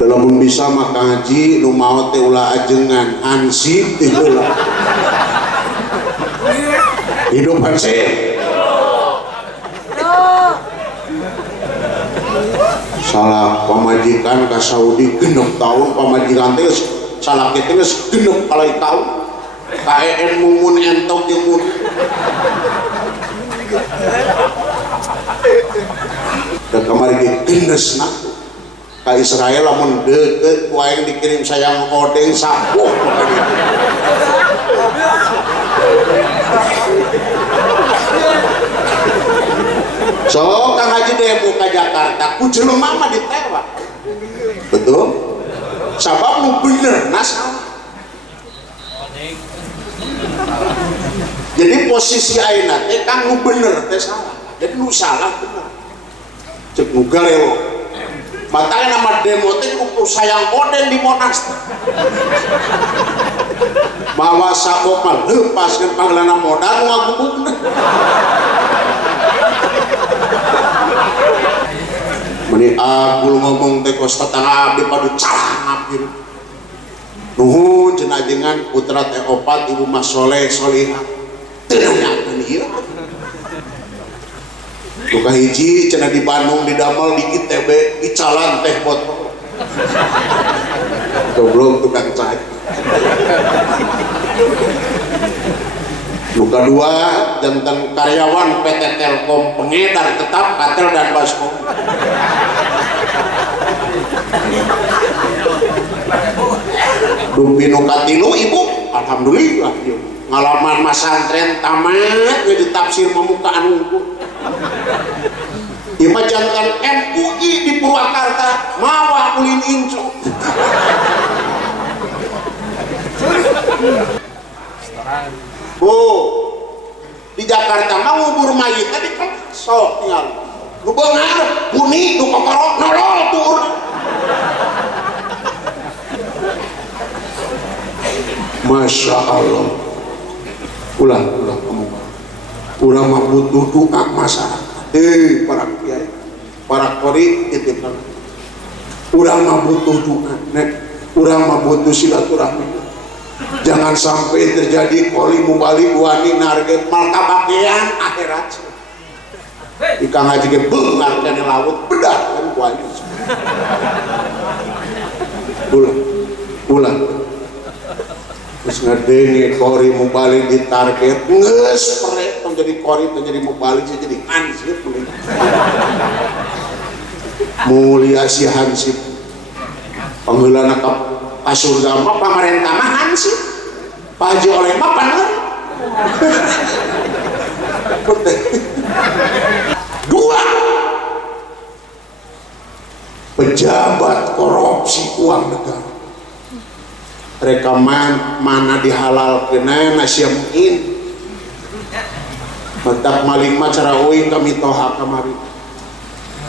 dalam bisa maka ngaji nu maot teh ulah ajengan ansip teh ulah hidup hansip salah pamajikan ke Saudi genep tahun pamajikan teh salah kita geus genep kalai tahun KEN mumun entok jeung mun dan kemarin ge genesna ka Israel lamun deukeut ku aing dikirim sayang odeng sapuh so Kang Haji demo ka Jakarta ku jelema mah ditewak betul sabab nu bener na salah jadi posisi ayeuna teh Kang nu bener teh salah jadi nu salah bener cek nu garelo matanya nama demo teh kumpul sayang odeng di Monas bawa sabok mah lepas ke panglana modal ngagubuk meni agul ngomong teh kos tetangga abdi padu calah ngapir nuhun jenajengan putra teh opat ibu mas soleh solihah tenangnya ieu luka hiji cenah di Bandung di Damal di ITB icalan teh botol goblok tukang cai luka dua jantan karyawan PT Telkom pengedar tetap katel dan baskom dumpi nu katilu ibu alhamdulillah ngalaman masantren tamat jadi tafsir memukaan unggul Ima jantan MUI di Purwakarta mawa ulin inco Bu di Jakarta mau ngubur mayit tadi kan sok tinggal lu bengar buni lu kokorok nolol tur Masya Allah ulah kamu ulah mah butuh doa masyarakat para kiai para kori titipkan urang mah butuh doa nek urang mah butuh silaturahmi jangan sampai terjadi koli mubali wani narget malka bagian akhirat Ikang Haji ge beungar kana laut bedah kan kuali ulah terus ngedengi kori mubali di target nges perek menjadi kori menjadi mubali jadi hansip mulia si hansip pangheulana ka surga mah pamarentah mah hansip Pak Haji oleh mah paner dua pejabat korupsi uang negara rekaman mana dihalalkeun nasi mungkin mentak maling mah cara uing kami toha kamari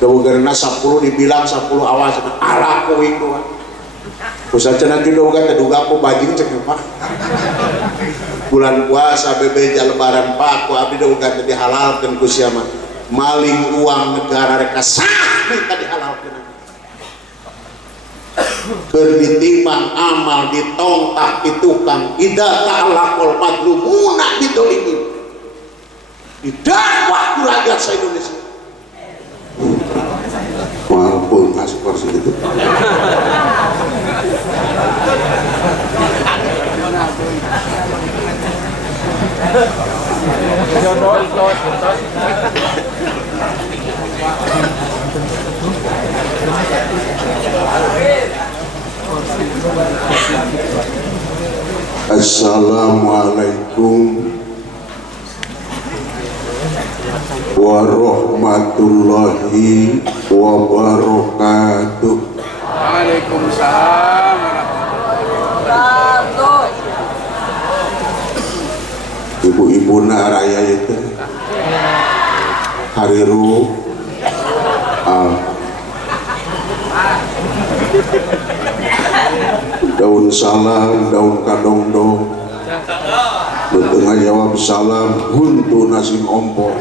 dawagarna 10 dibilang 10 awas ala uing doang pusat cenah juga teduga aku bajing cek Pak bulan puasa bebeja lebaran Pak aku abdi dawagar dihalalkeun ku sia mah maling uang negara reka sah minta dihalalkeun keur ditimbang amal ditongtak di tukang idza ta'allaqal madlumuna bidolimin didakwa rakyat se-Indonesia walaupun nggak seperti itu Assalamualaikum warahmatullahi wabarakatuh. Waalaikumsalam warahmatullahi wabarakatuh. Ibu-ibu naraya itu hariru daun salam daun kadongdong betengah jawab salam huntu nasi ompong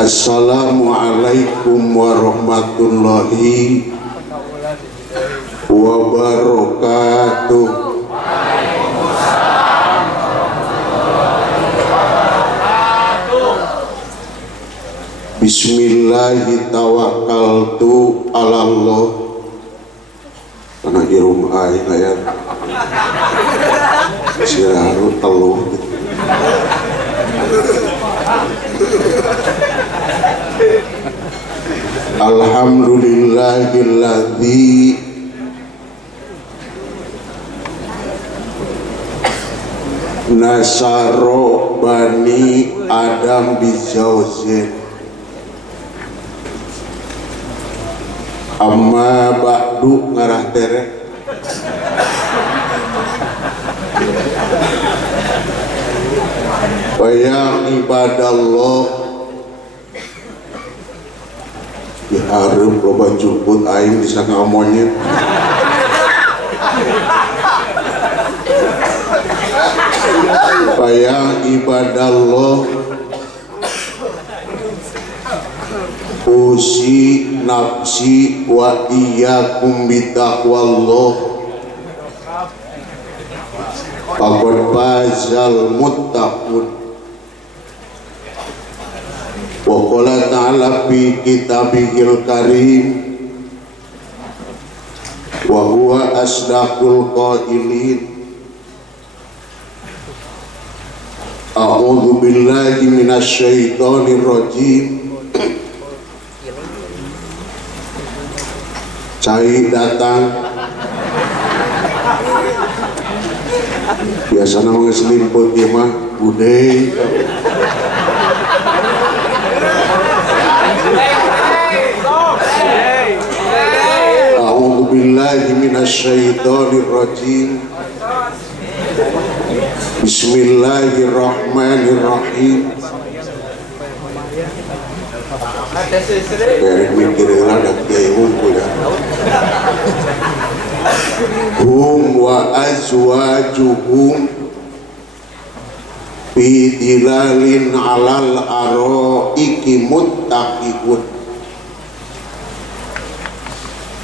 Assalamualaikum warahmatullahi wabarakatuh. Bismillahirrahmanirrahim. Allah karena irum aing aya siraru telu. Alhamdulillahilladzi nasaro bani Adam bizaujin. Amma ba'du ngarah tere. Wa ibadallah diharap loba juput aing bisa ngomongnya. Wa ibadallah usi nafsi wa iyyakum bitaqwallah faqad fazal muttaqun. Wa qala ta'ala fi kitabihil karim wa huwa asdaqul qailin. A'udzu billahi minasy syaithanir rajim. Cai datang biasanya mengeselimput dia mah budaya. A'udzu billahi minasy syaithanir rajim. Bismillahirrahmanirrahim. Dari mikirin ada kiai hukum ya. Hum wa azwajuhum fi dilalin alal araiki muttaqun.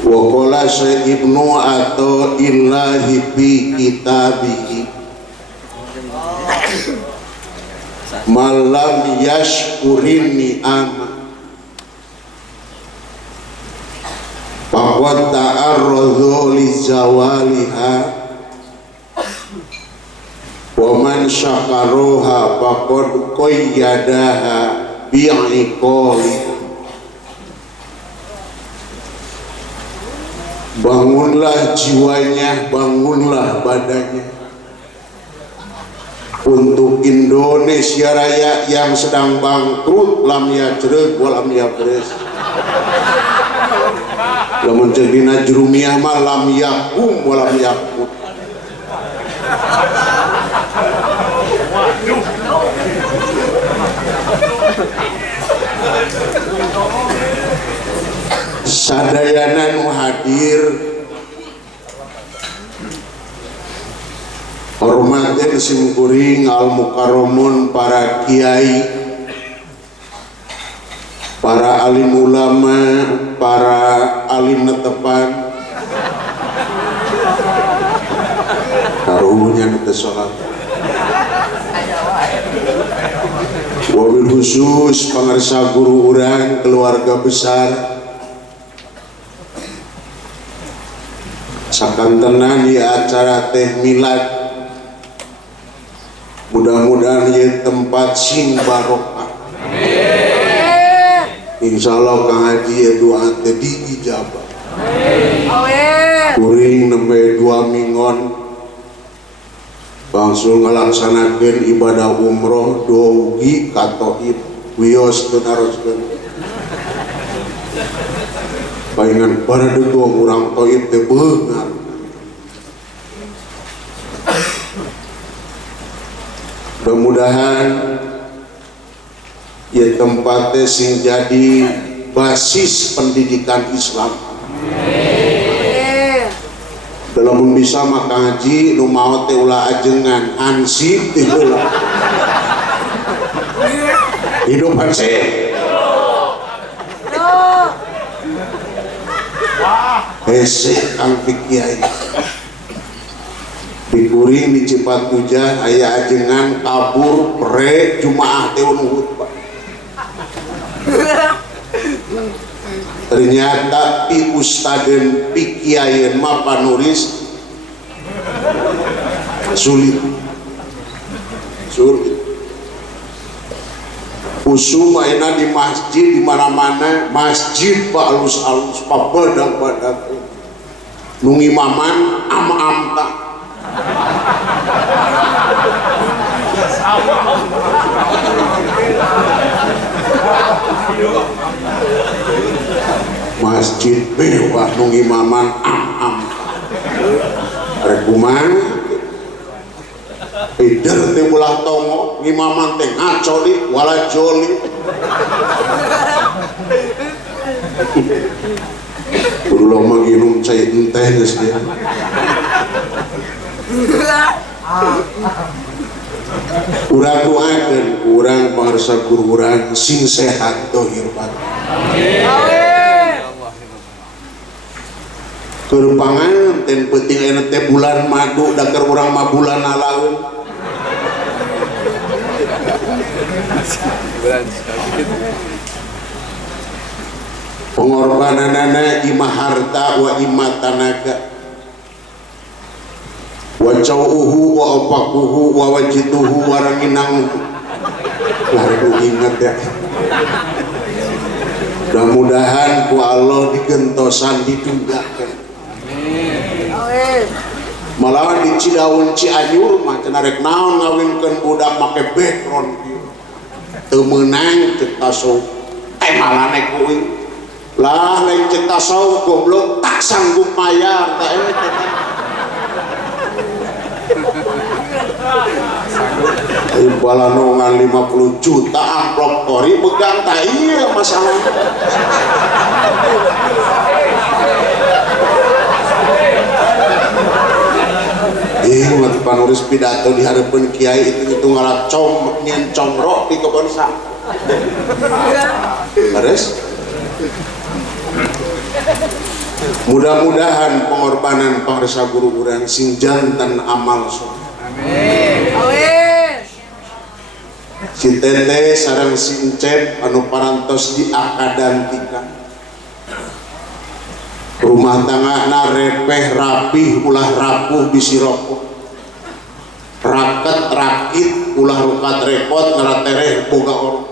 Wa qala Ibnu Atha'illahi fi kitabihi malam yashkurin ni'amah faqad ta'arradhu li zawaliha wa man syakaroha faqad qayyadaha bi'iqali. Bangunlah jiwanya, bangunlah badannya untuk Indonesia Raya yang sedang bangkrut, lam yajreg walam yabres. Lamun ceuk dina jurumiyah mah lam yakum walam yakut. Sadayana nu hadir hormatin simkuring al mukarramun, para kiai, para alim ulama, para alim netepan, karunya nete sholat. Wabil khusus pangarsa guru urang, keluarga besar sakantenan di acara teh milad. Mudah-mudahan ya tempat sing barokah. Insya Allah Kang Haji ya doa tadi ijabah. Kuring nembe 2 mingon langsung ngelaksanakan ibadah umroh dogi katoib wios tenaroskeun. Palingan pada dua orang toib teh beungar. Mudah-mudahan ya tempatnya sing jadi basis pendidikan Islam. Dalam bisa maka ngaji nu maot teh ulah ajengan ansip teh ulah hidup ansip hese kang pikiai dikuring di Cipatuja aya ajengan kabur pre jumaah teh nuhut Pak. Ternyata pi ustaden pi kiayeun mah panuris sulit usum ayeuna di masjid di mana-mana masjid Pak alus-alus Pak badak-badak nu ngimaman am-amta masjid mewah nu ngimaman am-amta rek kumaha Ider teh ulah tongo ngimaman teh ngacoli wala joli kudu lama ginum cai teh geus dia urang doakeun urang paharsa guru urang sing sehat dohir batin keur panganten penting aya teh bulan madu da keur urang mah bulan alaeun pengorbananana imah harta wa imah tanaga wa cauhu wa opakuhu wa wajituhu wa ranginang lalu ingat ya mudah-mudahan ku Allah digentosan ditunggakan malah di Cidaun Cianjur mah cenah rek naon ngawinkeun budak make background teu meunang ceuk tasawuf malane kuing lah lain ceuk tasawuf goblok tak sanggup mayar tak balanongan 50 juta amplop kori begang tak iya masalah ingat panulis pidato di harapan kiai itu ngalacong nyen congrok di kebon sak beres mudah-mudahan pengorbanan paharsa guru urang sing jantan amal soleh amin si teteh sareng si Encep anu parantos diakadantikan rumah tanggana repeh rapih ulah rapuh bisi rokok raket rakit ulah rukat repot ngaratereh boga orang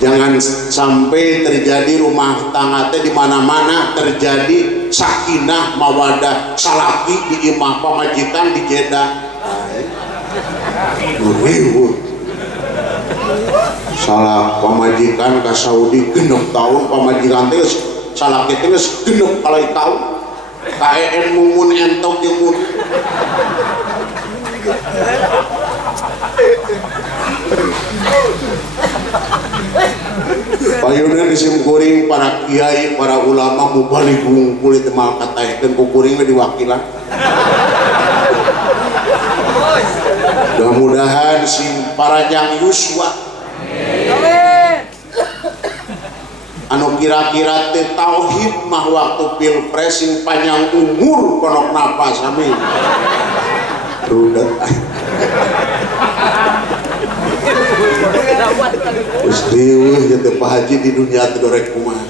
jangan sampai terjadi rumah tangga teh di mana-mana terjadi sakinah mawadah salaki di imah pamajikan di Jeddah salah pamajikan ke Saudi genep tahun pamajikan teh salaki teh genep kalai tahun KN mumun entok jeung mun payuna disimkuring para kiai para ulama mubalik ngumpul teh mal kataekeun ku kuring we diwakilan mudah-mudahan sing parajang yuswa anu kira-kira teh tauhid mah waktu pilpres sing panjang umur konok napas amin rudet terus dewe gitu Pak Haji di dunia teh dorek kumaha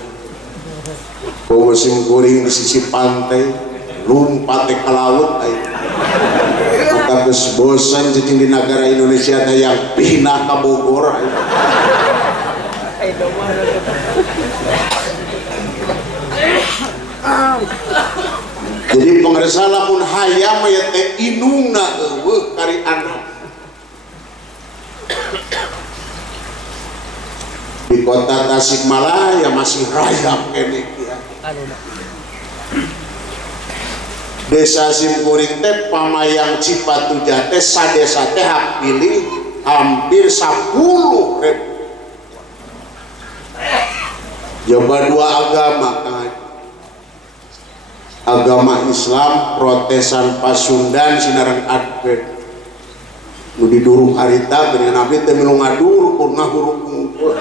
bawa sim kuring di sisi pantai lumpat ke laut maka geus bosan cicing di negara Indonesia teh yang pindah ke Bogor jadi pengersa lamun hayam ya teh inungna eueuh kari anak di kota Tasikmalaya masih rayap kene ya. Desa Simkuring teh pamayang Cipatuja teh sadesa teh hak pilih hampir 10.000 coba dua agama kan agama Islam Protesan Pasundan Sinarang Advent nu diduruk harita dengan nabi teh melu ngaduruk kun ngahuruk ngumpul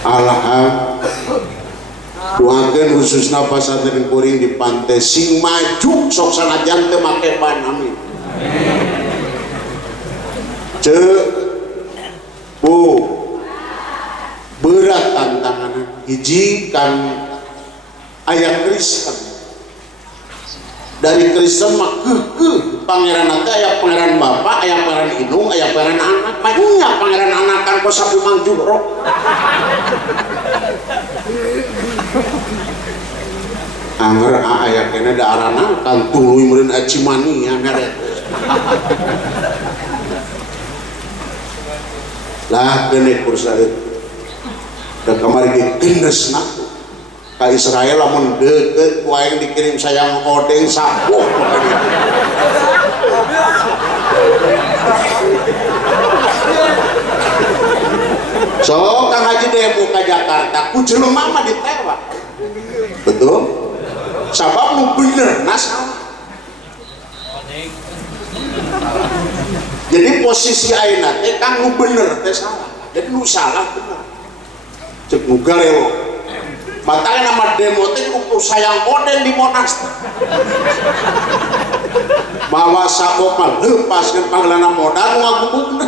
Alham doakeun khususna pasantren kuring di pantai sing maju sok sanajan teu make ban amin. Ceu bu berat tantangan hiji kan aya Kristen dari Kristen mah pangeran nanti aya pangeran bapak, aya pangeran indung, aya pangeran anak, banyak pangeran anak kan kok sapu mang jurok. Anger aya kene da arana kan tuluy meureun acimani anger. Lah geuning kursa da kamari ge gendesna ka Israel lamun deukeut ku aing dikirim sayang odeng sapuh so Kang Haji demo ka Jakarta ku jelema mah ditewak betul sabab nu bener na salah jadi posisi ayeuna teh Kang nu bener teh salah jadi nu salah bener cek nu galelo matanya nama demo teh kuku sayang odeng di Monas bawa sabok mah lepaskeun panglana modal ngagubugna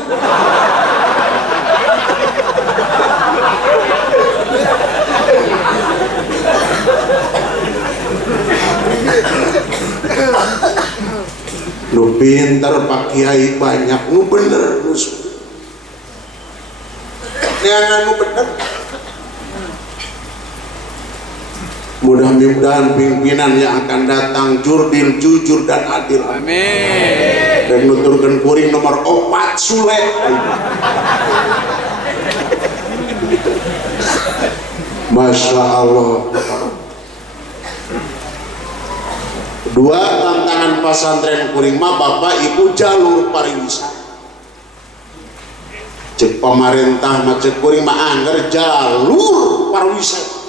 nu pinter Pak Kiai banyak nu bener nu neangan nu bener. Mudah-mudahan pimpinan yang akan datang jurdil, jujur dan adil. Amin. Dan nuturkeun kuring nomor 4 Sule. Masya Allah. Dua tantangan pasantren kuring mah Bapak Ibu jalur pariwisata. Cek pemerintah mah cek kuring mah anggar jalur pariwisata.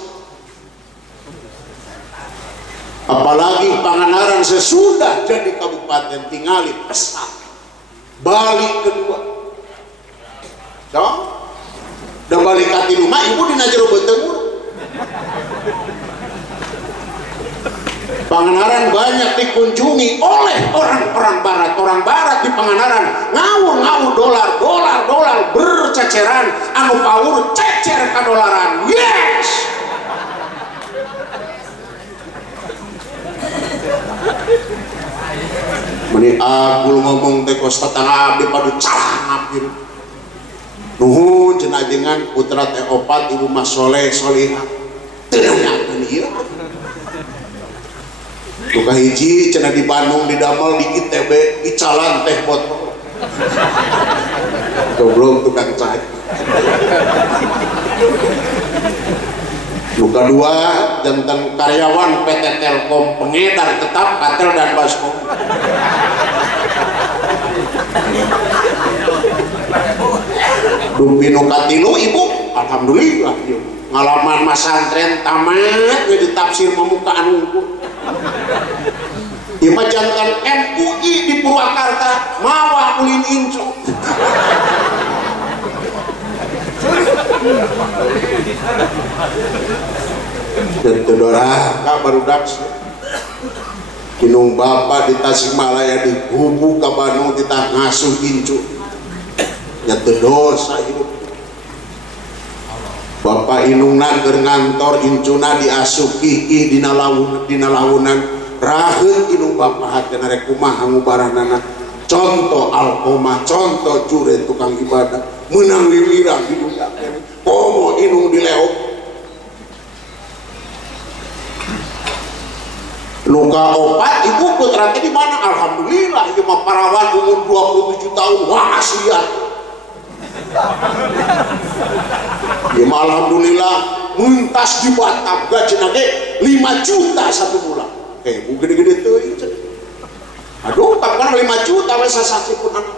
Apalagi Pangandaran sesudah jadi kabupaten tingali pesat balik kedua so dan balik ke rumah ibu dina jero Betengur Pangandaran banyak dikunjungi oleh orang barat di Pangandaran ngawur dolar berceceran anu pawur cecer ka dolaran yes. Meni abul ngomong teh kos tatangga abdi padu calang abdi nuhun cenah ajengan putra teh 4 ibu Mas Soleh Solihah teu nyakeun ieu luka hiji cenah di Bandung di damel di ITB icalan teh botol goblok tukang cai luka 2 jantan karyawan PT Telkom pengedar tetap katel dan baskom dumpi nuka 3 ibu alhamdulillah yuk. Ngalaman masantren tamat jadi tafsir memukaan unggul ima jantan MUI di Purwakarta mawa ulin incu Tedora barudak kinung bapak di Tasikmalaya di Gubuk ke Bandung kita ngasuh incu nyata dosa hidup bapak inungna keur ngantor incuna diasuh kiki dina lawunan raheun inung bapak hatena rek kumaha ngubaranana contoh alqomah contoh jure tukang ibadah menang lilirang di dunia komo inung dileok luka 4 ibu putra di mana alhamdulillah ieu mah parawan umur 27 tahun wasiat ieu mah alhamdulillah muntas di Batam gajina ge 5 juta satu bulan bu gede-gede teuing aduh tapi kan 5 juta we sasasipun anak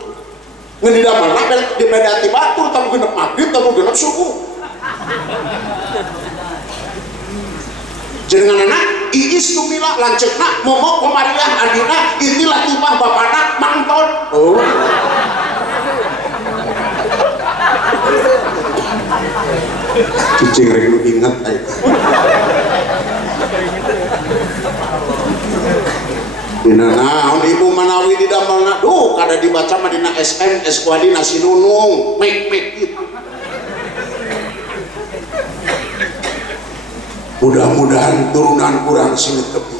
ngeun di damelna di bedati batur tamu genep maghrib tamu genep subuh jenengan anak Iis tumila lanceukna momok pemariah adina inilah tipah bapana mangton oh cing rek nu inget aya. Dina naon ibu manawi di damelna duh kada dibaca mah dina SMS ku dina si Nunung mek gitu. Mudah-mudahan turunan kurang sini kepi.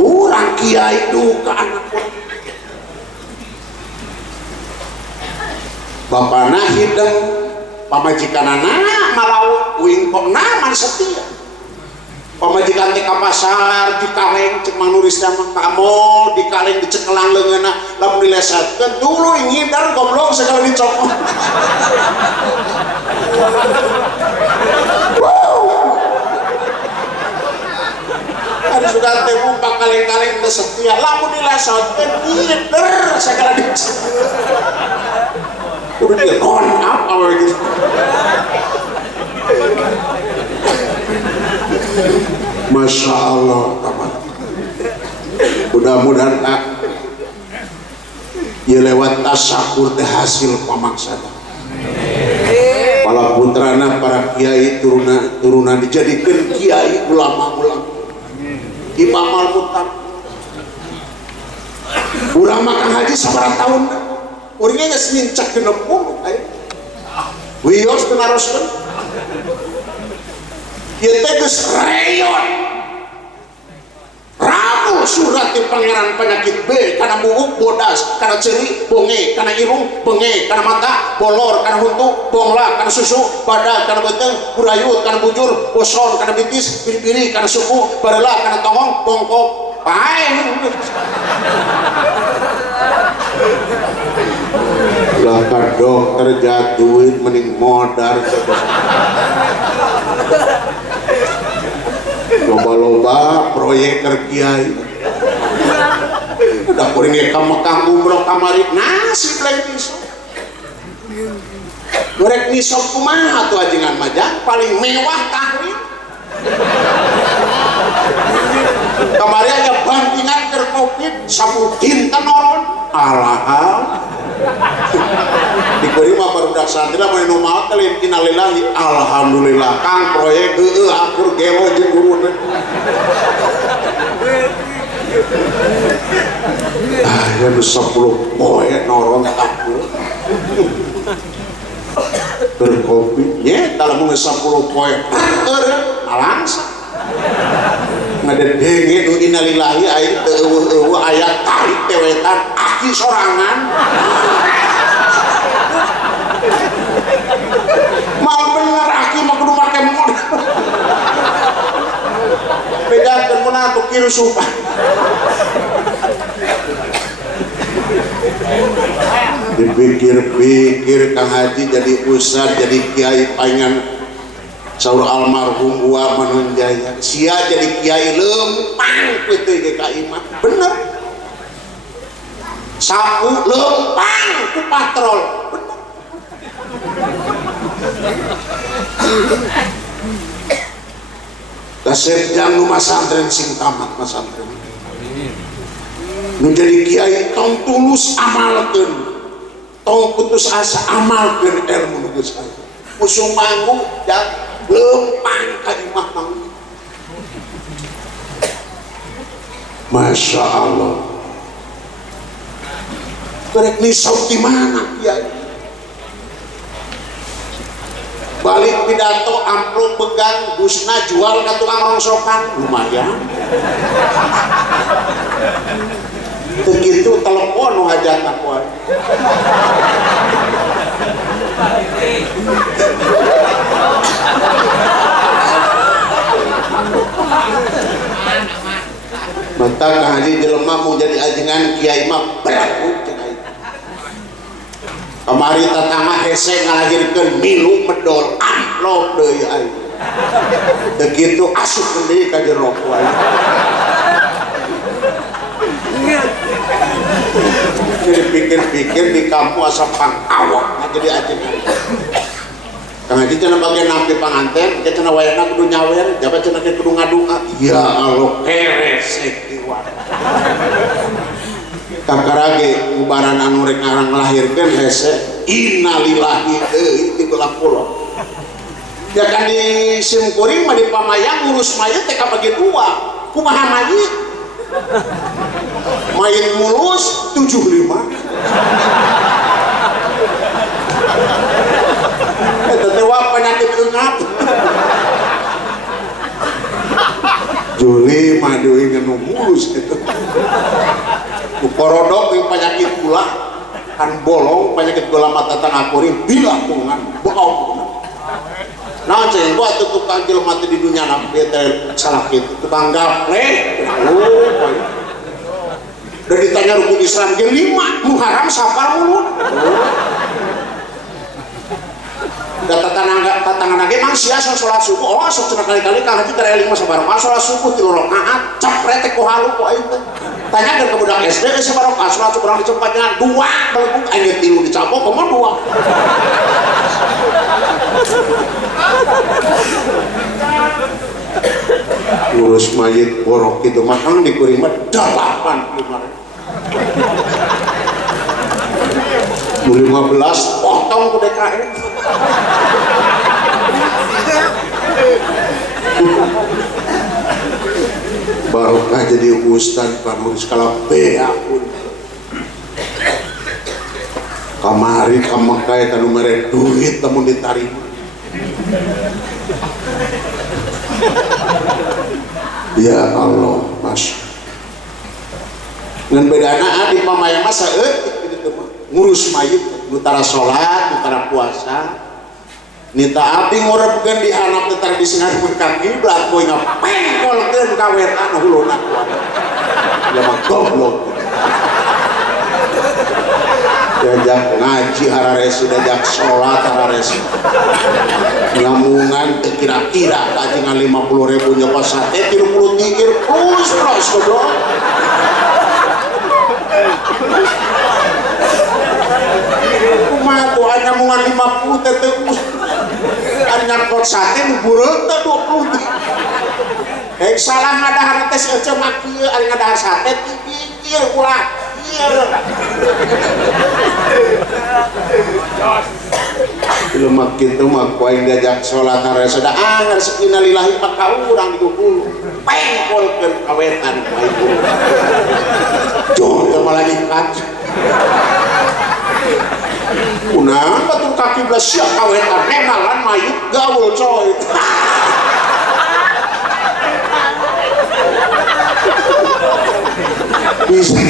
Urang kiai duka anak urang. Bapana hideng pamajikanana malaut uing kok naman setia. Pamajikan teh ka pasar di kaleng cek manuris mah kamol di kaleng dicekelang leungeunna lamun dilesatkeun dulu ngidar goblok segala dicokot. Ada sudah teh buka kaleng-kaleng teh setia lamun dilesatkeun ngidar segala dicokot. Udah dia non apa gitu. Masya Allah, teman. Mudah-mudahan ya lewat tasyakur teh hasil pamaksana. Para putrana, para kiai turunan dijadikan kiai ulama-ulama. Imam al-Mutar. Urang makan haji sabarang tahun. Urangnya geus nyincak 60 aya. Wios teu naroskeun. Ieu teh geus reyon. Ramu surat ti pangeran penyakit B kana buuk bodas, kana ceuri bonge, kana irung benge, kana mata bolor, kana huntu bongla, kana susu badak, kana beuteng kurayut, kana bujur boson, kana bitis biri-biri, kana suku bareula, kana tongong bongkok. Pae lah ka dokter jatuhin mending modar loba-loba proyek kiai udah kuring ge ka Mekah umroh kamari nasib lain nisab gorek nisab kumaha tuh ajengan majang paling mewah tahlil kamari aja bantingan ke covid 10 dinten noron alahal dikuring mah barudak santri mah nu maot kali innalillahi alhamdulillah kang proyek heueuh akur gelo jeung guruna ya 10 poe norong akur berkopi nya kalau mau 10 poe alangsa ngadedenge nu innalillahi aya teu eueuh aya tarik tewetan aki sorangan mau bener aki mah kudu make modal bedakeun kunaha tuh kieu sumpah dipikir-pikir Kang Haji jadi ustad jadi kiai palingan saur almarhum Wa Manunjaya sia jadi kiai lempang peuting ge ka imam bener sapu lempang ku patrol bener dasep jang nu masantren sing tamat masantren nu jadi kiai tong tulus amalkeun tong putus asa amalkeun ilmu nu geus aya musuh manggu jang lempang ka imah manggu Masya Allah korek nisab di mana kiai balik pidato amplop begang busna jual ke tukang rongsokan lumayan begitu telepon nu hajat aku mata Kang Haji jelema mau jadi ajengan kiai mah beraku kamari tatama hese ngalahirkeun milu medol amplop deui aya teu kitu asup deui ka jero wae dipikir-pikir di kampung asa pangawak jadi ajengan Kang Haji cenah bagian nampi panganten ke cenah wayahna kudu nyawer jabat cenah kudu ngadua ya Allah keresek diwan kakarage ubaran anu rek ngarang ngelahirkeun hese innalillahi teu itu belah pulau Ya kan di simkuring mah di pamayang ngurus mayat teh kabagi dua. Kumaha mayit? Mayit mulus 75. Eta teh penyakit eungap. Juli maduing anu mulus itu. Korodok yang penyakit gula kan bolong, penyakit gula mata tengah kuring bila kungan bolong. Nah ceng gua tuh tukang jelema di dunia nabi teh salah kitu tukang gaple. Udah ditanya rukun Islam ge 5 Muharram Safar mulut. Tatangana ge mang sia salat subuh oh sok cenah kali-kali ka haji tere 5 sabarokah salat subuh 3 rakaat cepret teh ku halu ku aing teh tanyakeun ka budak SD ge sabarokah salat urang dicepat dengan 2 belum aing 3 dicabok komo 2 urus mayit borok itu mah kang dikuring mah 8 kemarin 15 potong ku DKM. Barokah jadi ustad panulis skala B aku kamari kamakai kanu mere duit temun ditarima ya Allah mas ngan bedana di pamayang masa ngurus mayit nutara sholat nutara puasa nita abdi ngorepkeun di hanap teh tradisi ngadepkeun ka kiblat poe ngapengkolkeun ka wetan huluna ya mah goblok diajak ngaji harares diajak sholat harares ngamungan teh kira-kira kajengan 50.000 nyoba sate 33 plus goblok kumaha tuh hanya ngamungan 50 teh teuus ari ngakot sate nu bureut teh 20 salah ngadahar teh ece mah kieu ari ngadahar sate kieu ulah kieu mah kitu mah ku aing diajak salat hareus da rezekina lillahi maka urang digugul pengkolkeun kawetan ku aing jor teh malaikat kunaon batur kaki belas siap kawetan hemalan mayit gaul coy bisa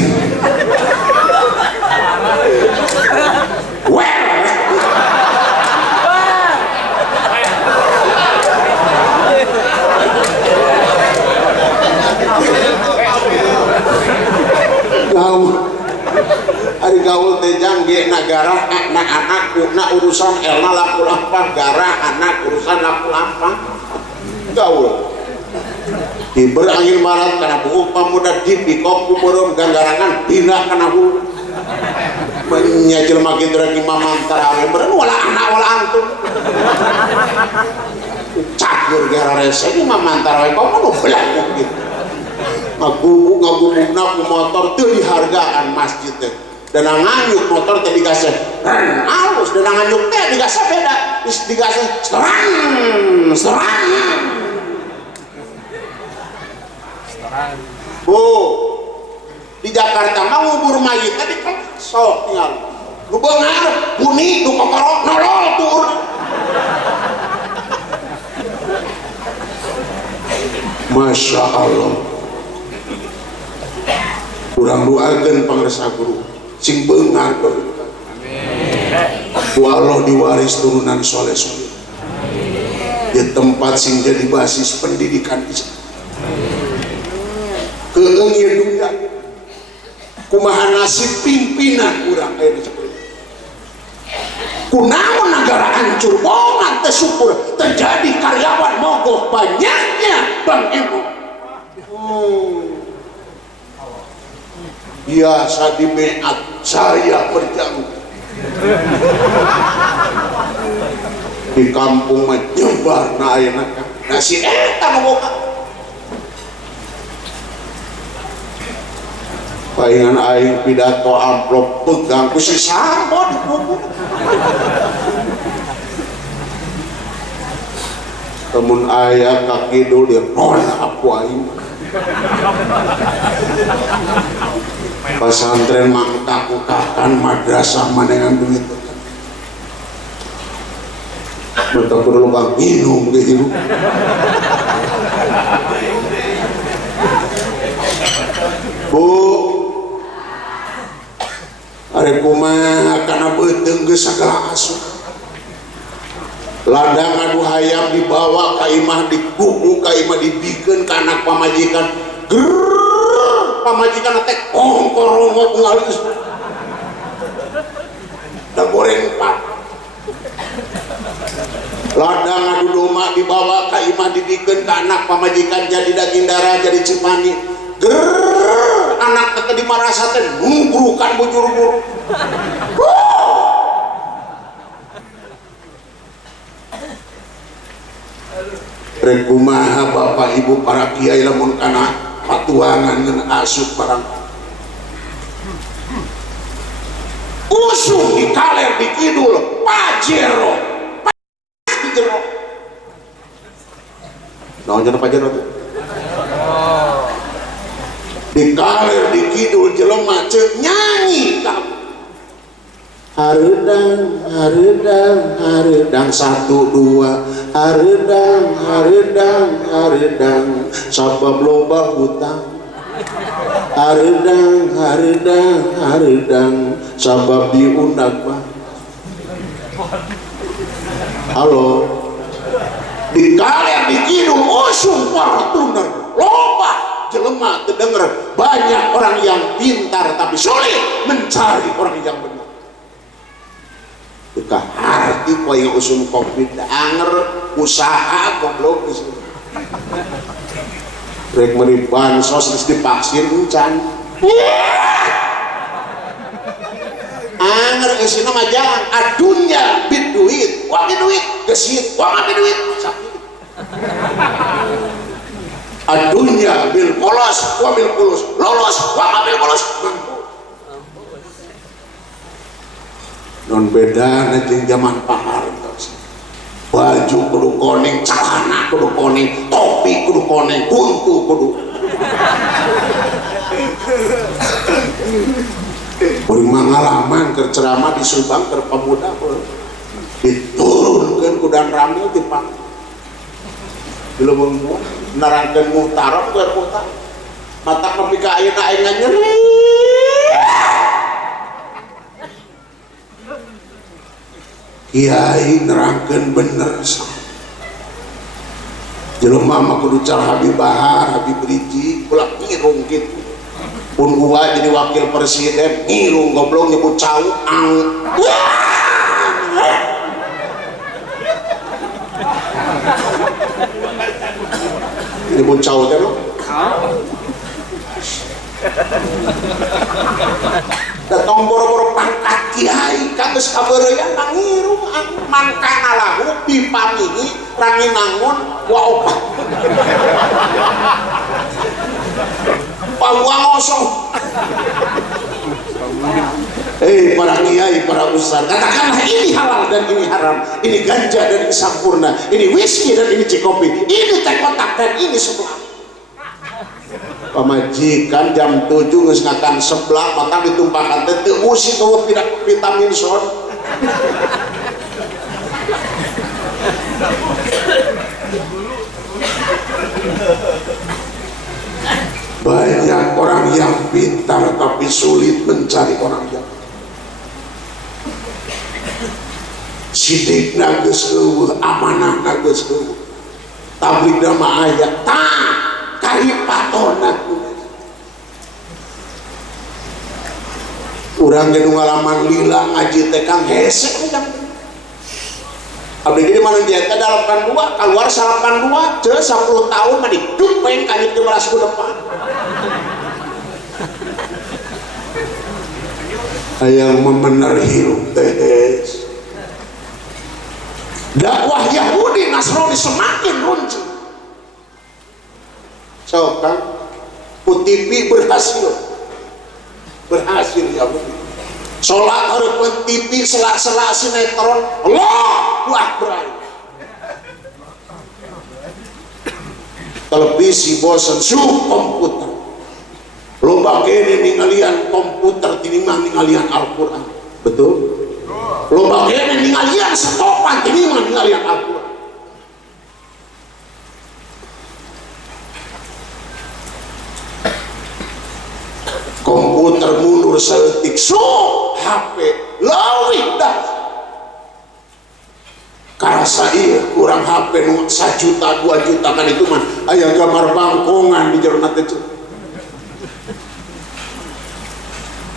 gaul ari gaul teh jangge nagara anak urusan elna laku lampah gara anak urusan laku lampah gaul hiber angin marat kana buuk pamuda dipi kopu beureum ganggarangan dina kana hulu nya jelema kitu rek mamantar awe beureum wala anak wala antum cakur gara rese ieu mamantar awe kok nu belah gitu ngagubugna ku motor teu dihargaan masjid teh dan nganyuk motor teh digasih halus dan nganyuk teh digasih beda digasih serang bu di Jakarta mah ngubur mayit teh sok tinggal nu beungar huni nu kokoro nolol tur Masya Allah kurang doakeun pangresa guru sing beungar ku Allah diwaris turunan soleh-soleh di tempat sing jadi basis pendidikan Islam keung ieu dunya kumaha nasib pimpinan urang aya di sakuring kunaon negara hancur bongan teu syukur terjadi karyawan mogok banyaknya Bang Emo biasa di meat saya berjanggut di kampung mah nyebar na ayeuna nah si eta nu boga paingan aing pidato amplop pegang ku si Sambo di buku temun ayah kaki dulu dia aku aing pesantren mangkakukakan madrasah manengan duit betul dulu kang minum gitu Bu ari kumaha kana beuteung geus sagala asup ladang adu hayam dibawa ka imah dikuku ka imah dibikeun ka anak pamajikan grrrr pamajikan teh kongkorongok ngalis da goreng pat ladang adu domba dibawa ka imah dibikeun ka anak pamajikan jadi daging darah jadi cipani grrrr anak teh dimarasa teh nunggurukan bujur-buru rek kumaha bapak ibu para kiai lamun kana patuangan ngeun asup barang usung di kaler di kidul pajero pajero naon cenah pajero tuh di kaler di kidul jelema ceuk nyanyi kamu hareudang hareudang hareudang 1 2 hareudang hareudang hareudang sabab loba hutang hareudang hareudang hareudang sabab diundak Pak halo di kaler di kidul usung Fortuner loba jelema teu denger banyak orang yang pintar tapi sulit mencari orang yang benar ka arti poe usum covid anger usaha goblok rek meuli bansos geus divaksin encan anger isina mah jangan adunya bid duit wa bid duit gesit wa bid duit sakit adunya bil polos wa bil polos lolos wa bil polos non beda nanti zaman pahar baju kudu koneng celana kudu koneng topi kudu koneng kuntu kudu beri mangalaman ke ceramah di Subang ke pemuda diturunkan kudan ramil di pang belum nerangkan mutarok ke mutar mata kepika ayeuna ayeuna nyeri kiai nerangkeun bener jelema mah kudu cara Habib Bahar Habib Riji ulah ngirung kitu pun gua jadi wakil presiden ngirung goblok nyebut cau nyebut cau teh lo datang boro-boro pangkat kiai kan geus kabeureuyan ngirung mangkana lahu pipamihi ranginangun wa opat pawa ngosong para kiai para ustaz katakanlah ini halal dan ini haram ini ganja dan ini sampurna ini whisky dan ini cikopi ini teh kotak dan ini sebelah pamajikan jam 7 geus ngakan seblak mata ditumpahkan teh teu usi eueuh vitamin son banyak orang yang pintar tapi sulit mencari orang yang sidikna geus eueuh amanahna geus eueuh tabligna mah aya tah karipatona urang ge nu ngalaman lila ngaji teh Kang hese abdi di mana dia teh 82 keluar 82 teu 10 tahun mah didupeng ka 15 ku depan hayang memener hirup teh dakwah Yahudi Nasrani semakin runcing so kan UTV berhasil ya Bu sholat harus TV selak-selak sinetron Allah Akbar televisi bosan su komputer loba kene ningalian komputer tinimah ningalian Al-Quran betul loba kene ningalian stopan tinimah ningalian Al-Quran. Komputer mundur seletik su HP lawih dah karasa iya kurang HP nu 1 juta 2 juta kan itu mah aya gambar bangkongan di jero teh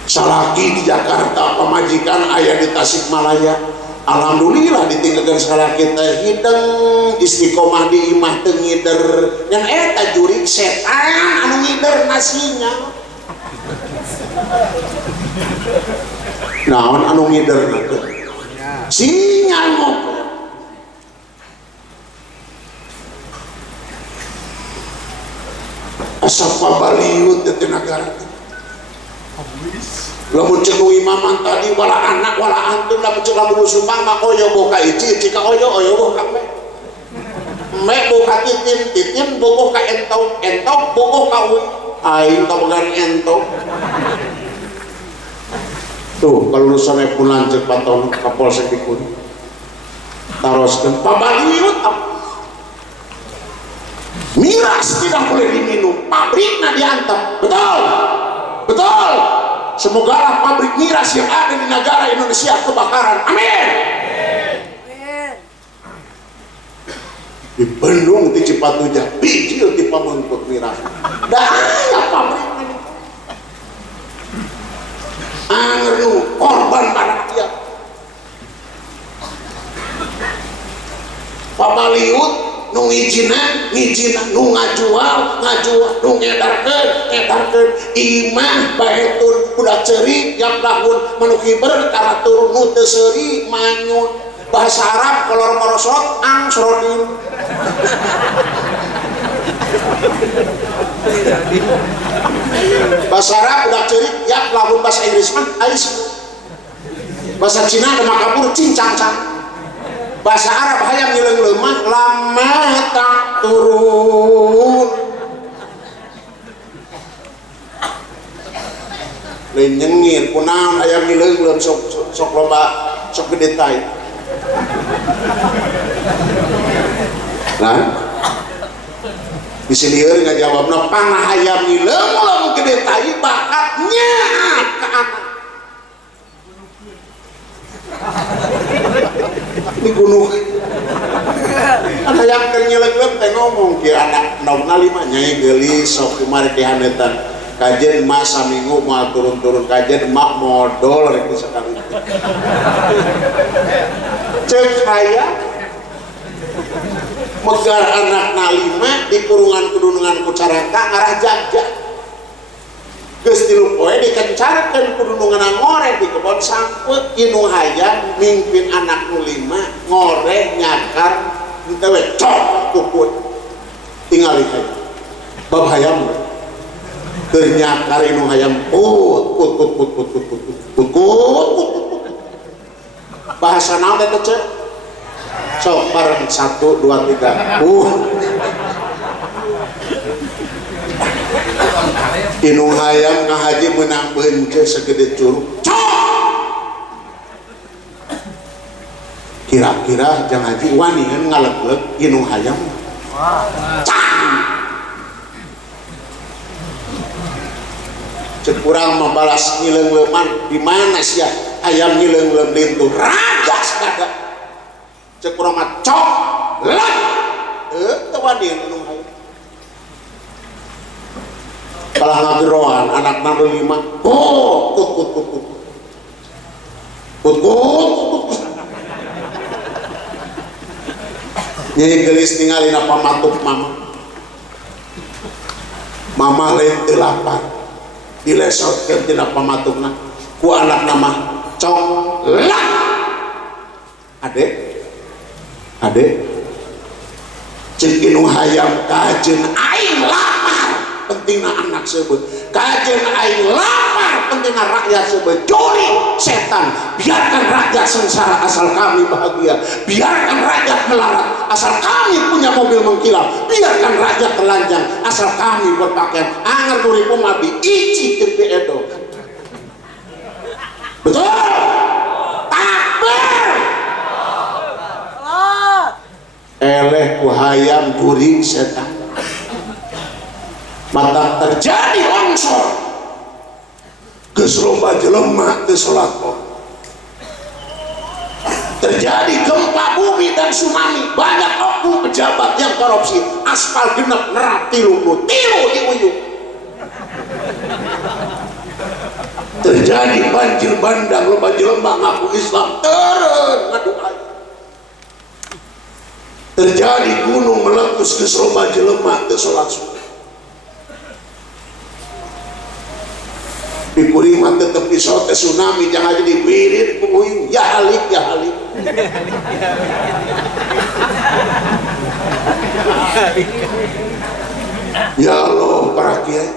salaki di Jakarta pamajikan aya di Tasikmalaya alhamdulillah ditinggalkan salaki teh hideng istiqomah di imah teu ngider ngan eta jurig setan anu ngider nasinya naon anu ngider sinyal ngobrol asap pabaliut teh negara lamun cek imaman tadi wala anak wala antum lamun cek lamun sumpang mah oyo boka iji cika oyo boka me boka titin boka entok boka uwi aing tabagan entok tuh kalau urusannya pun lanjut pantau kapolsek dikun taroskan pabaliut miras tidak boleh diminum pabriknya diantam betul semoga pabrik miras yang ada di negara Indonesia kebakaran amin di Bandung di Cipatujah bijil di pamengkut miras dah ya pabrik ini angru korban rakyat pabaliut nu ngijina nu ngajual nu ngedarkeun imah baetur budak ceurik yang lahun manu kiber karena turun nu teu seuri manyun bahasa Arab kolor morosot angsrodin bahasa Arab budak ceurik yang lahun bahasa Inggris mah ais bahasa Cina ada makabur cincang-cang bahasa Arab hayang ngileung lemah lama tak turun lain nyengir kunaon hayang ngileung lem sok loba sok gede tai nah disilieur ngajawabna panah hayang ngileung lem gede tai bakatnya ke anak di gunung ada yang kenyeleg-leg teh ngomong ke anak nauna 5 nyai gelis sok kemarin dihanetan kajen emak saminggu mau turun-turun kajen emak modal itu sekali cek saya megar anak nalima di kurungan kedunungan kucaraka ngarah jagja geus tilu poe dikencarkeun kudunungan ngoreh di kebon sangpeut inu hayang mimpin anak nu 5 ngoreh nyakar teu we cok kukut tingali hayang bab hayam keur nyakar inu hayam put bahasa naon teh cek sok bareng 1 2 3 inu hayam ka haji menang beunceun segede curug kira-kira jang haji wani kan ngaleg-leg inu hayam cek urang membalas ngileung-leuman di mana sia hayam ngileung-leum lintuh ragas kada cek urang mah cok leg teu wani inu hayam kalah ngageroan anak nang 5 nyai gelis ningali na pamatuk mama lain teu lapar dilesotkeun tina pamatukna ku anak nama cong lak ade cek inu hayam kajeun aing lapar pentingna anak sebut, kajen aing lapar pentingna rakyat sebut, curi setan, biarkan rakyat sengsara asal kami bahagia, biarkan rakyat melarat asal kami punya mobil mengkilap, biarkan rakyat telanjang asal kami berpakaian anger 2000 mabi ici tempe edo. Betul? Takbir. Eleh ku hayam curi setan, mata terjadi longsor geus loba jelema teu salat, terjadi gempa bumi dan tsunami, banyak oknum pejabat yang korupsi, aspal genep nerat tilu di uyuh, terjadi banjir bandang, loba jelema ngaku Islam teureun ngaduai, terjadi gunung meletus geus loba jelema teu salat sunat. Di kurima tetep pisau teh tsunami jangan jadi wirid kuuyung ya halik ya Allah para kiai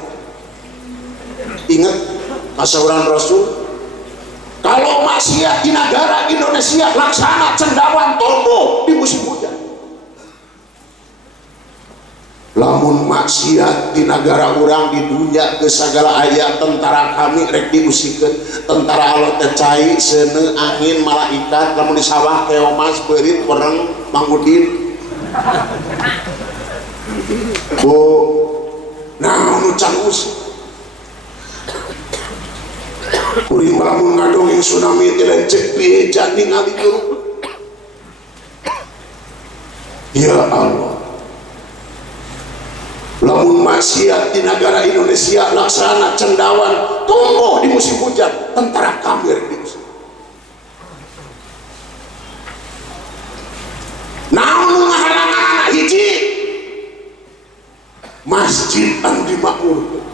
ingat kasauran Rasul, kalau maksiat di negara Indonesia laksana cendawan tumbuh di musim hujan. Lamun maksiat di negara orang di dunia ke segala ayat tentara kami rek diusikeun, tentara Allah teh cai seuneu angin malaikat lamun di sawah keomas beurit wereng mangudin bu naon nu can usik kuring lamun ngadongeng tsunami teh lain cek pieu jan ningali jurug. Ya Allah, lamun maksiat di negara Indonesia laksana cendawan tumbuh di musim hujan, tentara kami di musim. Naon ngahalangan anak hiji masjid anu dimakmurkeun,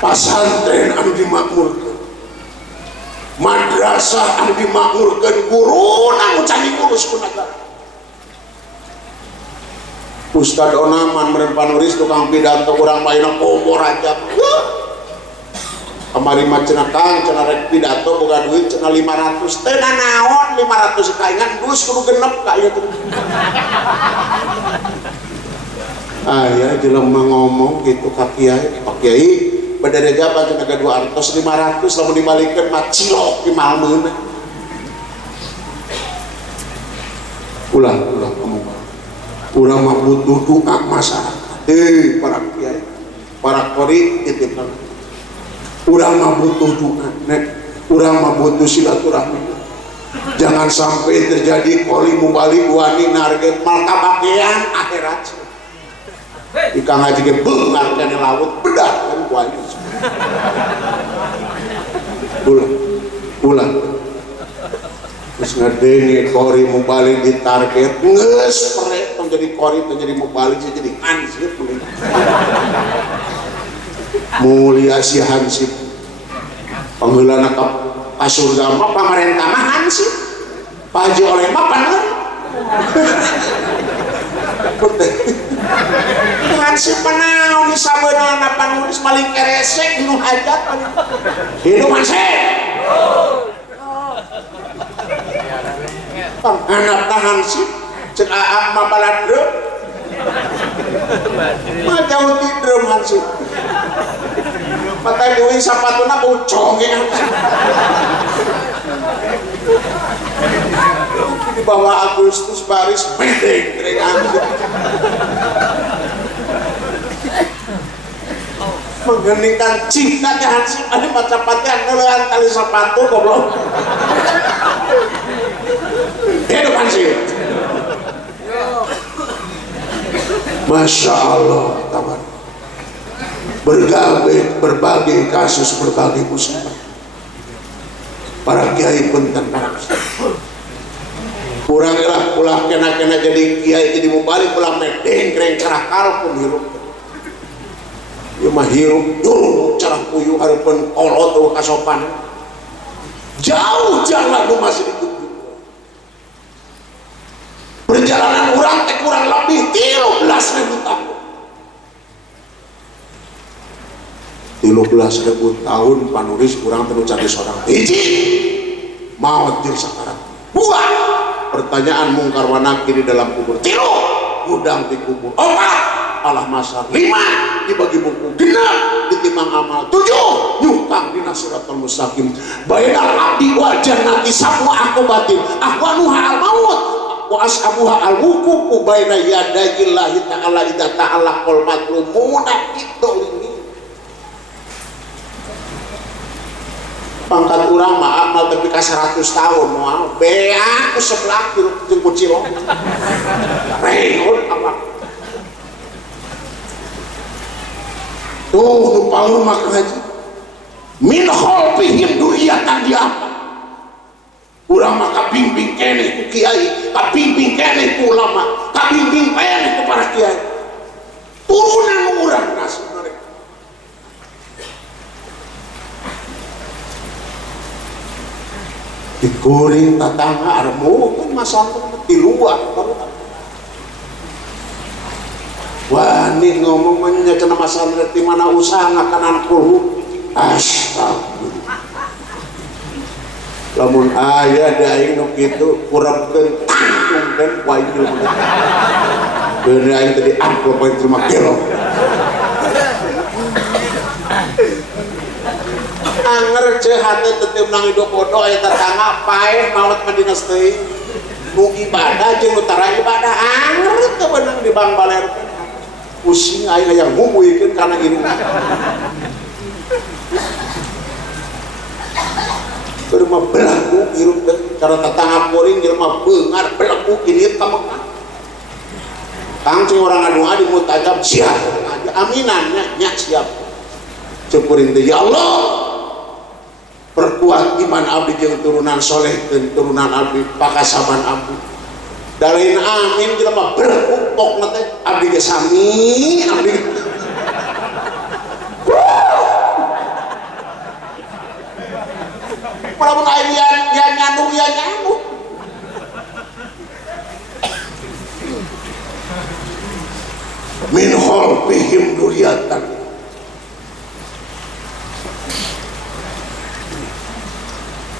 pasantren anu dimakmurkeun, madrasah anu dimakmurkeun, guru anu can diurus ku negara. Ustad Onaman meren panuris tukang pidato urang maina komo rajab kamari mah cenah kang cenah rek pidato boga duit cenah 500 teh naon 500 kaingan dus kudu genep ka ieu teh. Aya jelema ngomong gitu ka kiai, Pak Kiai badare jabat cenah ka 200 500 lamun dibalikeun mah cilok di malmeuna. Ulah ngomong. Urang mah butuh doa masyarakat. Para kiai, para kori titipna. Urang mah butuh doa, urang mah butuh silaturahmi. Jangan sampai terjadi koli mubalik wani narget mal kabakean akhirat. Ika ngaji ge beungar kana laut bedah kan wani. Ulah. Terus ngedengi kori mubalik di target nges perek menjadi kori menjadi mubalik jadi hansip mulia si hansip panggeulana ka surga mah pamarentah mah hansip paji oleh mah paner hansip panaon di sabeunana panulis maling keresek nu hajat hidup hansip anak tahan sih cek aak mah baladrem mah jauh ti drum hansip patai deui sapatuna bocong ya di bawah Agustus baris pendek rek hansip mengheningkan cinta ke hansip ada macam patian neulean tali sepatu goblok hidup hansip. Masya Allah, kawan. Berbagai kasus, berbagai musibah. Para kiai pun tentang kurang lah pulang kena jadi kiai jadi mubalik pulang medeng keren cerah kalpun hirup. Ya mah hirup dulu cerah puyuh hareupeun kolot tuh kasopan. Jauh jalan lu masih dituju. Perjalanan orang kurang lebih 13.000 tahun 13.000 tahun panulis kurang tenu cari seorang hiji maut jeung sakarat. Dua, pertanyaan mungkar wa nakir di dalam kubur. Tilu, gudang di kubur. Empat, alah masar. Lima, dibagi buku. Genap, ditimbang amal. Tujuh, nyukang dina siratal mustaqim. Bainal abdi wal jannati sab'a aqobatin ahwanuha al maut wa ashabuha al wuqufu baina yadayillahi ta'ala idza ta'ala qul matlumuna idolimi. Pangkat urang mah amal tapi ka 100 tahun moal bea ku sebelah jeung kucilong reun apa tuh nu paur mah haji min khalfihim duriyatan dia urang mah kabimbing keneh ku kiai, kabimbing keneh ku ulama, kabimbing keneh ku para kiai, turunan urang nasib mereka. Dikuring tatangga armu kan masalah di luar. Wani ngomong menyakan masalah di mana usaha ngakanan kuhu. Astagfirullah. Lamun ayah daing nuk itu kurangkan tanggung wajib. Bener aing tadi amplop poin terima kilo. Anger hati tetep nang hidup bodoh aya tetangga paeh maut madinas teuing nu ibadah jeung nu tara ibadah anger teu beunang di bang baler pusing aing hayang ngumuykeun kana ieu keur mah belagu hirup teh cara tetangga kuring jelema beungar belagu ini ka Mekah kang cing urang anu adi mutajab siap aminan nya siap cukurin teh ya Allah perkuat iman abdi jeung turunan soleh dan turunan abdi pakasaban abdi dalain amin jelema berupok na teh abdi ge sami abdi palamun aya ya nyandung ya nyandung min khalfihim duriyatan.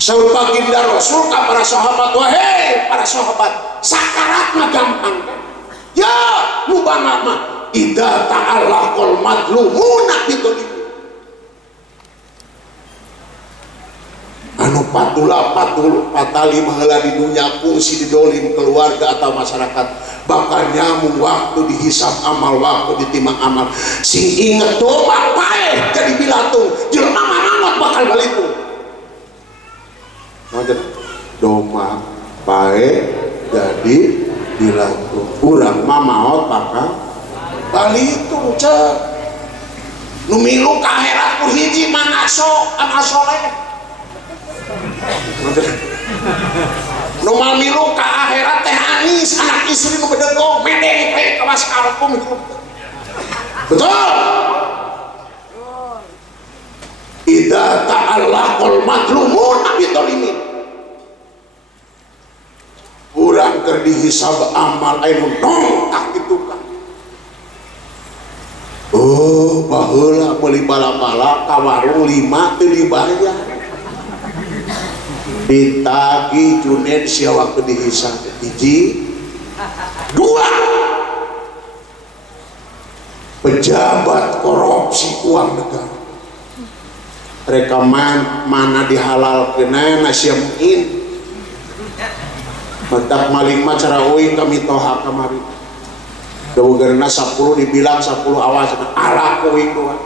Saur baginda Rasul ka para sahabat, wahai para sahabat, sakarat mah gampang kan? Ya, mubana mah idza ta'allaqal madlumuna bidzulmi. Anu patali maheula di dunya kungsi didolim keluarga atau masyarakat bakal nyamung waktu dihisab amal waktu ditimbang amal sing inget domba paeh jadi bilatung jelema manamot bakal balitung. Doma pae jadi dilaku urang mah maot bakal balitung cek nu milu ka akhirat ku hiji manaso amal soleh nu mal milu ka akhirat teh anis anak istri nu bedegong medeng kayak kawas kalkum betul. Idza ta'allaqal madlumun bidzalimin urang keur dihisab amal anu nongkak kitu kan oh baheula meuli bala-bala ka warung 5 teu dibayar ditagi Junaid sia waktu dihisab hiji dua pejabat korupsi uang negara rekaman mana dihalalkeun nasi mungkin mentak maling mah cara uing kami toha kamari dawagarna 10 dibilang 10 awas ala uing doang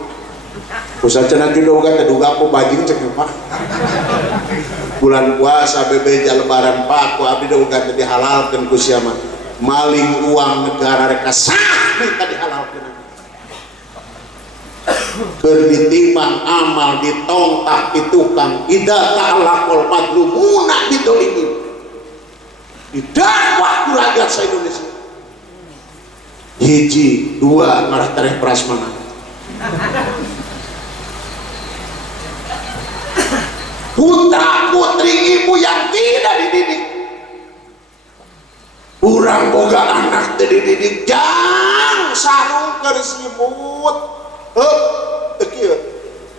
pusat cenah judoga teduga ku bajing cek Pak bulan puasa bebeja lebaran Pak ku abdi dawaga teh dihalalkeun ku sia mah maling uang negara rek sah minta dihalalkeun keur ditimbang amal ditongtak di tukang idza ta'allaqal madlumuna bidzalimin didakwa ku rakyat se-Indonesia hiji dua malah tarikh prasmanan putra putri ibu yang tidak dididik urang boga anak teu dididik jang sarung keur simut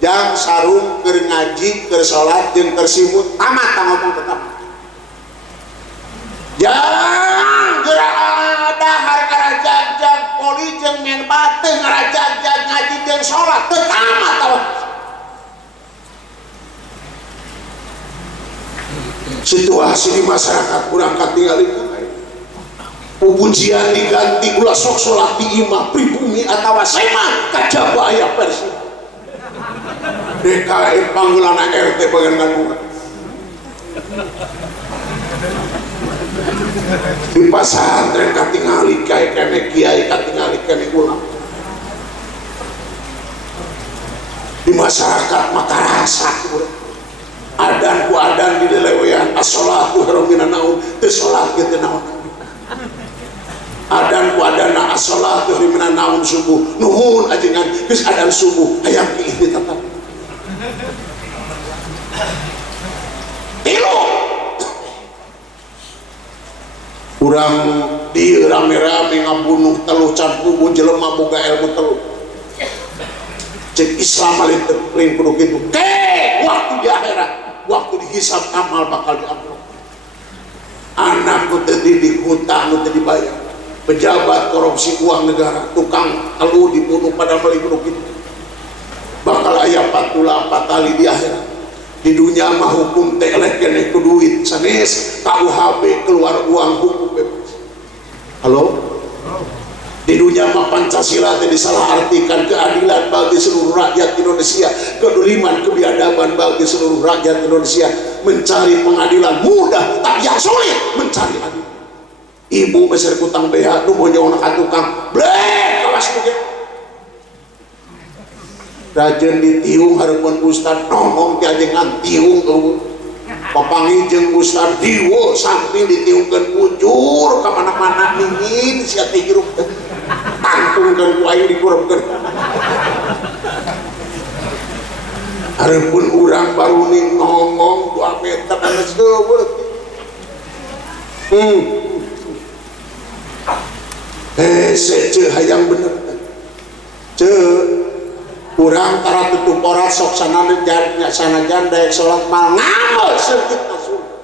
jang sarung keur ngaji keur salat jeung keur simut tamat ngomong tetap jang geura ada harga jag poli jeung main bateu ngarajag ngaji jeung salat teu tamat tawah situasi di masyarakat kurang katingali pujian diganti ulah sok sholat di imah pribumi atawa sema kajaba aya versi DKI panggilan RT bagian ngangguran di pasantren katingali kiai katingali kene ulang di masyarakat maka rasa adan ku adan di lelewean as-sholatu harumina naum teu sholat gitu naon adan ku adana as-sholatu harumina naum subuh nuhun ajengan geus adan subuh hayang kieu tetap tilu urang di rame-rame ngabunuh telu can kubu jelema boga ilmu telu cek Islam lain kudu kitu waktu di akhirat waktu dihisab amal bakal diambil anakku terdidik hutang teu dibayar pejabat korupsi uang negara tukang telu dibunuh pada beli itu bakal aya patula patali di akhirat di dunia mah hukum teh eleh keneh ku duit sanes KUHP keluar uang hukum bebas halo di dunia mah Pancasila teh disalahartikan keadilan bagi seluruh rakyat Indonesia keduliman kebiadaban bagi seluruh rakyat Indonesia mencari pengadilan mudah tapi yang sulit mencari adil ibu besar kutang beha nu mau nyawa ka tukang bleh kawas oge rajen ditiung hareupeun ustad ngomong ti ajengan tiung eueuh papangi jeung ustad diwo samping ditiungkeun bujur ka mana-mana ningin sia teh hirup tangtungkeun ku aing dikurepkeun hareupeun urang baru ning ngomong 2 meter geus eueuh sece hayang bener ce kurang tara tutup orat sok sanajan daek sholat mal ngamel seungitna surga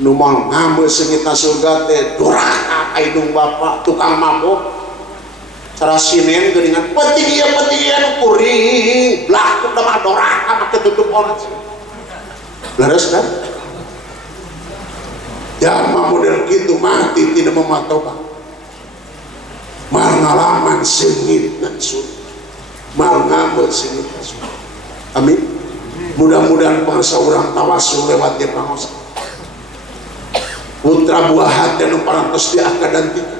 nu mal ngamel seungitna surga teh durhaka ka hidung bapak tukang mabok cara sinen geuningan penting ieu nu kuring lah kudu mah durhaka make tutup orat leres kan jama model gitu mati tidak mematokan mal ngalaman sengit dan surga mal ngambil sengit dan surga amin mudah-mudahan bangsa orang tawasul lewat dia pangosa putra buah hati yang parantos diangkat dan tiga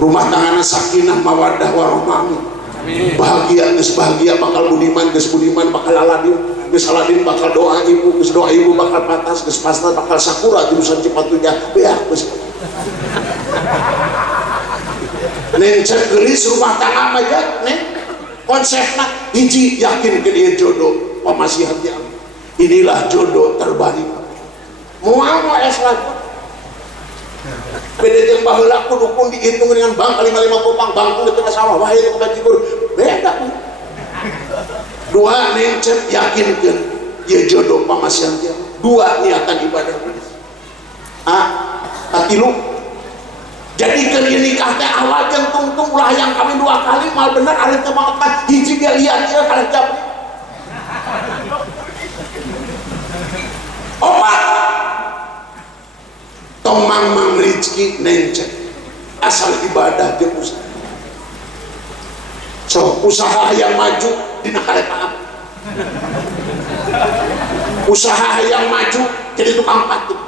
rumah tangannya sakinah mawadah warahmah bahagia geus bahagia bakal budiman geus budiman bakal aladin geus aladin bakal doa ibu geus doa ibu bakal patas geus patas bakal sakura jurusan Cipatujah beak geus neng cek gelis rumah tangga aja neng konsepnya hiji yakin ke dia jodoh pamasihatnya inilah jodoh terbaik mau es lagi beda jeung baheula ku dukun dihitung dengan bang 55 kopang bangku di tengah sawah wah itu kebajigur beda dua neng cek yakinkeun ieu jodoh pamasihatnya dua niatan ibadah katilu jadi kali nikah teh awal jeung tungtung ulah yang kami 2 kali mal bener ari teu makan hiji dia lihat ieu kana jam opat tomang mang rezeki nencek asal ibadah jeung usaha so usaha yang maju dina kareta usaha yang maju jadi tukang patung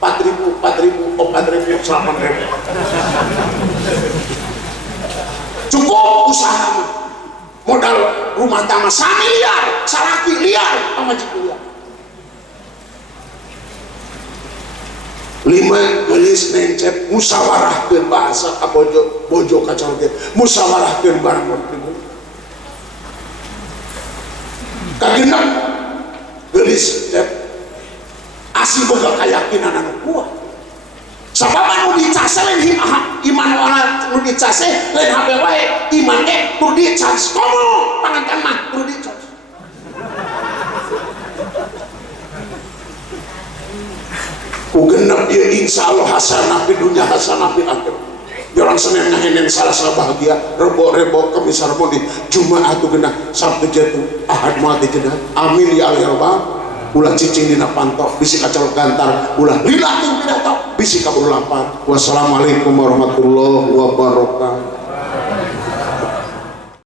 4.000, 8.000, cukup usaha modal rumah tangga 1 miliar salaki liar pamajik liar 5 gelis nencep musawarahkeun bahasa ka bojo kacau ge musawarahkeun barang penting kagenep gelis nencep asli boga keyakinan anu kuat sabab anu dicas asa lain iman orang kudu dicas lain hape wae iman kudu dicas komo panganten mah kudu dicas kugenep dia insyaallah hasanah di dunia hasanah di akhirat orang Senin ngahenen salah bahagia rebo Kamis Rebo di Jumat atuh genah Sabtu jatuh Ahad moal dijeunah amin ya Allah ya Rabbal ulah cicing dina pantok bisi kacal gantar ulah lila ting pidato bisi kabur lapar wassalamualaikum warahmatullahi wabarakatuh.